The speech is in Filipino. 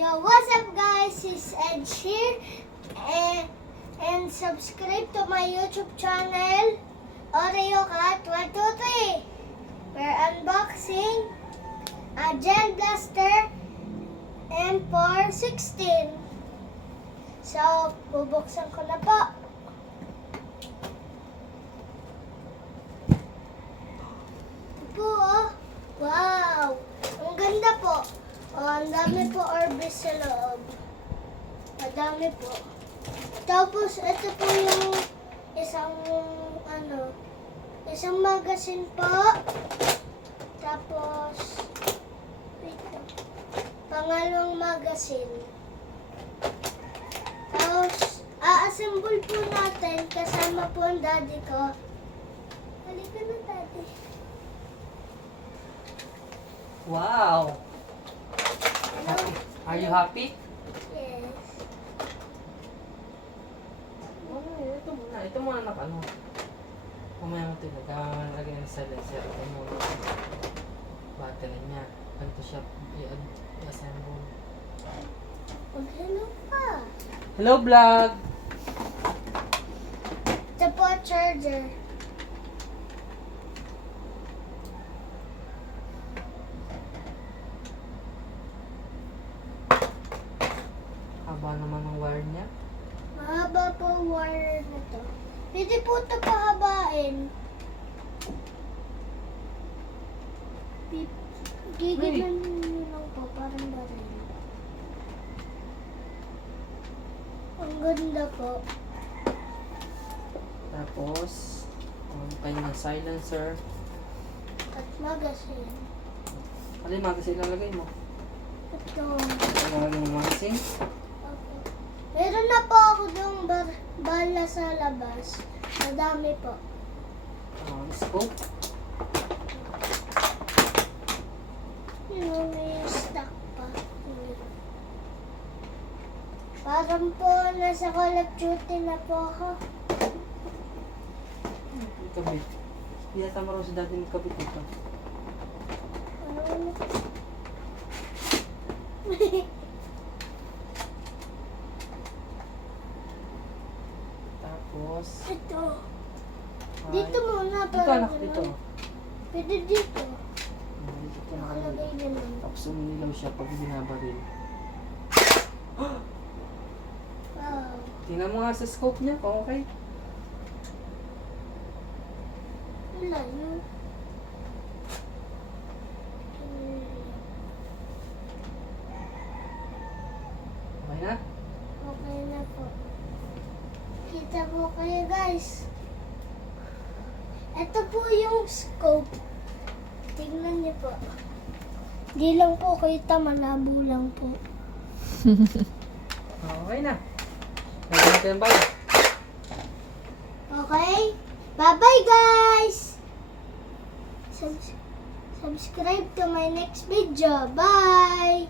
Yo, what's up guys? It's Ed here and subscribe to my YouTube channel Oreo Cat 123. We're unboxing a Gen Blaster M416. So, bubuksan ko na po. Ito po, oh. Wow! Ang ganda po. Oh, ang dami po orbis sa loob. Madami po. Tapos, ito po yung isang magazine po. Tapos, wait lang. Pangalawang magazine. Tapos, a-assemble po natin kasama po ang daddy ko. Halika na, daddy. Wow! Hello? Are you happy? Yes. Ito muna nakano. Mamaya mo ito, lagay ng silencer. Ito muna. Battery niya. Ganito siya i-assemble. Hello pa. Hello vlog! Ito po charger. Haba naman ng wire niya. Mahaba po ang wire na to. Pwede po ito pahabain. Gigilan nyo lang po, parang baril. Ang ganda po. Tapos, ang kanyang silencer. At magazine. Ano yung magazine ilalagay mo? Ito. Ilalagay mo magazine? Okay. Meron na po ako doong bala sa labas. Madami po. Scope. May stock pa. Parang po nasa Call of Duty na po ako. Kabit. Hindi yata marunong si dati magkabit ito. Ano? Tapos, Ito. Dito muna dito para anak, dito. Pwede dito. Dito Nakalagay nakalagay. na lang. Tapos umilaw siya pag binabaril. Wow. Tingnan mo nga sa scope niya kung okay. Wala yun. Okay na? Okay na po. Kita po kayo guys. Ito po yung scope. Tingnan niyo po. Di lang po kita, malabo lang po. Okay na. Lagyan natin ang bago. Okay? Bye-bye guys! Subscribe to my next video. Bye!